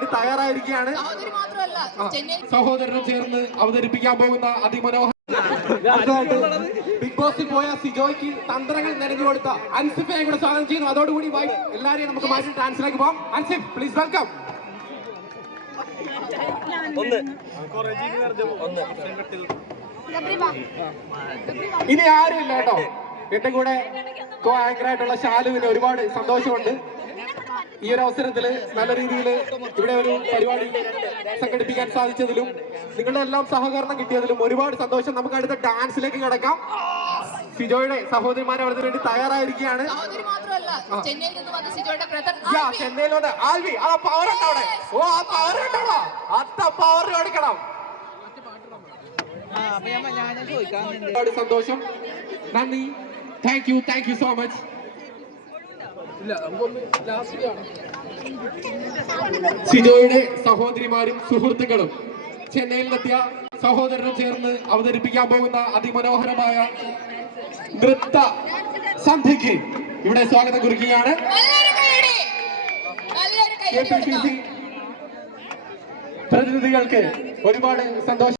വേണ്ടി തയ്യാറായിരിക്കുകയാണ്. സഹോദരനും ചേർന്ന് അവതരിപ്പിക്കാൻ പോകുന്ന അതിമനോഹര ബിഗ് ബോസിൽ പോയ സിജോയ്ക്ക് തന്ത്രങ്ങൾ നിറഞ്ഞു കൊടുത്ത അൻസിഫിനെ കൂടെ സ്വാഗതം ചെയ്യുന്നു. അതോടുകൂടി എല്ലാവരെയും നമുക്ക് മാറ്റി ട്രാൻസിലേക്ക് പോകാം. Ansif, please welcome. ഇനി ആരുമില്ല കേട്ടോ. എന്റെ കൂടെ കോ ആങ്കറായിട്ടുള്ള ശാലുവിന് ഒരുപാട് സന്തോഷമുണ്ട്. ഈ ഒരു അവസരത്തിൽ നല്ല രീതിയിൽ ഇവിടെ ഒരു പരിപാടി സംഘടിപ്പിക്കാൻ സാധിച്ചതിലും നിങ്ങളുടെ എല്ലാം സഹകരണം കിട്ടിയതിലും ഒരുപാട് സന്തോഷം. നമുക്ക് അടുത്ത ഡാൻസിലേക്ക് കിടക്കാം. സിജോയുടെ സഹോദരിമാരെ അവർക്ക് വേണ്ടി തയ്യാറായിരിക്കുകയാണ്. ചെന്നൈയിൽ വന്ന് ആൽവി, ആ പവർ ഉണ്ടോ അവിടെ? ഓ, ആ പവർ ഉണ്ടോ? അത്ത പവർ കൊടുക്കണം. ഒരുപാട് സന്തോഷം, നന്ദി, താങ്ക് യു സോ മച്ച്. സിജോയുടെ സഹോദരിമാരും സുഹൃത്തുക്കളും ചെന്നൈയിൽ എത്തിയ സഹോദരനും ചേർന്ന് അവതരിപ്പിക്കാൻ പോകുന്ന അതിമനോഹരമായ നൃത്ത സന്ധ്യയ്ക്ക് ഇവിടെ സ്വാഗതം കുറിക്കുകയാണ്. KPCC പ്രതിനിധികൾക്ക് ഒരുപാട് സന്തോഷം.